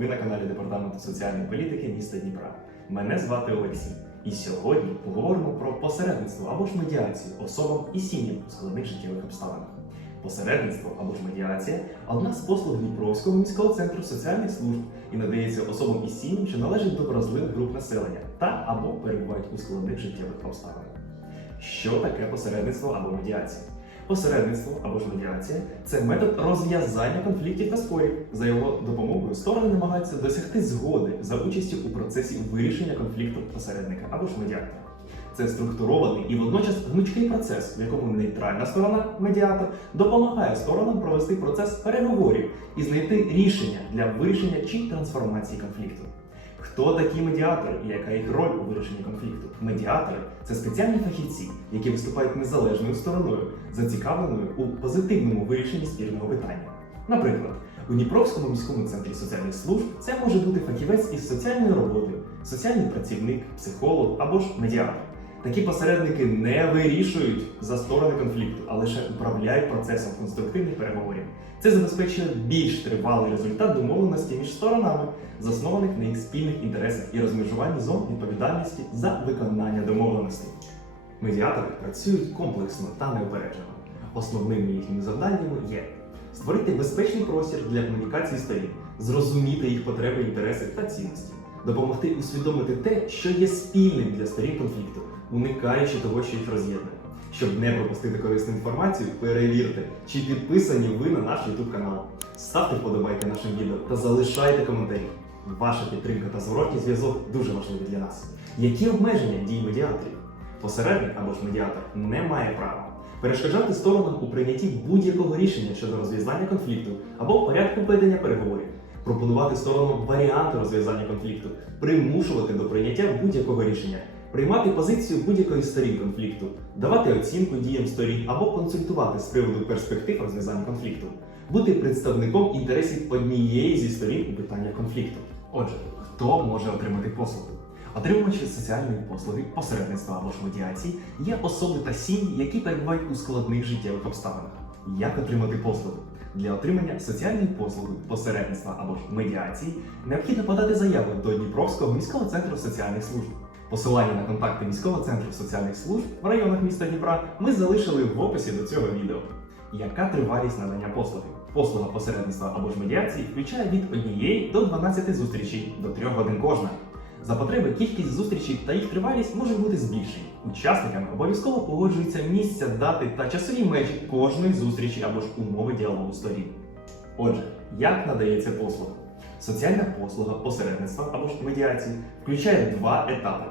Ви на каналі Департаменту соціальної політики міста Дніпра. Мене звати Олексій. І сьогодні поговоримо про посередництво або ж медіацію особам і сім'ям у складних життєвих обставинах. Посередництво або ж медіація одна з послуг Дніпровського міського центру соціальних служб і надається особам і сім'ям, що належать до вразливих груп населення та або перебувають у складних життєвих обставинах. Що таке посередництво або медіація? Посередництво або ж медіація це метод розв'язання конфліктів та спорів. За його допомогою сторони намагаються досягти згоди за участю у процесі вирішення конфлікту посередника або ж медіатора. Це структурований і водночас гнучкий процес, в якому нейтральна сторона медіатор допомагає сторонам провести процес переговорів і знайти рішення для вирішення чи трансформації конфлікту. Хто такі медіатори і яка їх роль у вирішенні конфлікту? Медіатори це спеціальні фахівці, які виступають незалежною стороною, зацікавленою у позитивному вирішенні спірного питання. Наприклад, у Дніпровському міському центрі соціальних служб це може бути фахівець із соціальної роботи, соціальний працівник, психолог або ж медіатор. Такі посередники не вирішують за сторони конфлікту, а лише управляють процесом конструктивних переговорів. Це забезпечує більш тривалий результат домовленості між сторонами, заснованих на їх спільних інтересах і розмежуванні зон відповідальності за виконання домовленостей. Медіатори працюють комплексно та неупереджено. Основними їхніми завданнями є створити безпечний простір для комунікації сторін, зрозуміти їх потреби, інтереси та цінності, допомогти усвідомити те, що є спільним для сторін конфлікту, уникаючи того, що їх роз'єднує. Щоб не пропустити корисну інформацію, перевірте, чи підписані ви на наш YouTube канал. Ставте вподобайки нашим відео та залишайте коментарі. Ваша підтримка та зворотній зв'язок дуже важливі для нас. Які обмеження дій медіаторів? Посередник або ж медіатор не має права перешкоджати сторонам у прийнятті будь-якого рішення щодо розв'язання конфлікту або порядку ведення переговорів, пропонувати сторонам варіанти розв'язання конфлікту, примушувати до прийняття будь-якого рішення, приймати позицію будь-якої сторін конфлікту, давати оцінку діям сторін або консультувати з приводу перспектив розв'язання конфлікту, бути представником інтересів однієї зі сторін у питаннях конфлікту. Отже, хто може отримати послугу? Отримувачі соціальної послуги, посередництва або ж медіації є особи та сім'ї, які перебувають у складних життєвих обставинах. Як отримати послугу? Для отримання соціальної послуги, посередництва або ж медіації необхідно подати заяву до Дніпровського міського центру соціальних служб. Посилання на контакти міського центру соціальних служб в районах міста Дніпра ми залишили в описі до цього відео. Яка тривалість надання послуги? Послуга посередництва або ж медіації включає від 1 до 12 зустрічей до 3 годин кожна. За потреби кількість зустрічей та їх тривалість може бути збільшені. Учасниками обов'язково погоджуються місця, дати та часові межі кожної зустрічі або ж умови діалогу сторін. Отже, як надається послуга? Соціальна послуга посередництва або ж медіації включає два етапи.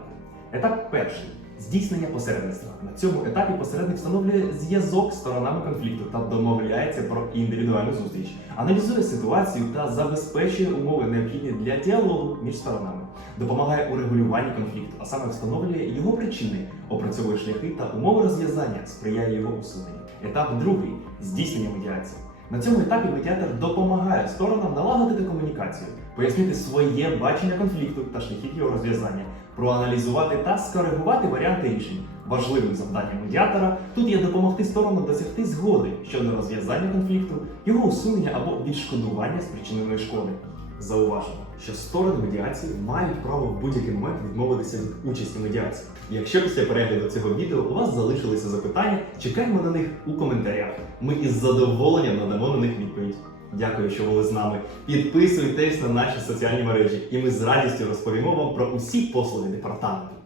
Етап перший здійснення посередництва. На цьому етапі посередник встановлює зв'язок з сторонами конфлікту та домовляється про індивідуальну зустріч, аналізує ситуацію та забезпечує умови необхідні для діалогу між сторонами, допомагає у регулюванні конфлікту, а саме встановлює його причини, опрацьовує шляхи та умови розв'язання, сприяє його усуненню. Етап другий здійснення медіації. На цьому етапі медіатор допомагає сторонам налагодити комунікацію, пояснити своє бачення конфлікту та шляхів його розв'язання, проаналізувати та скоригувати варіанти рішень. Важливим завданням медіатора тут є допомогти сторонам досягти згоди щодо розв'язання конфлікту, його усунення або відшкодування спричиненої шкоди. Зауважено, що сторони медіації мають право в будь-який момент відмовитися від участі медіації. Якщо після перегляду цього відео у вас залишилися запитання, чекаємо на них у коментарях. Ми із задоволенням надамо на них відповідь. Дякую, що були з нами. Підписуйтесь на наші соціальні мережі, і ми з радістю розповімо вам про усі послуги департаменту.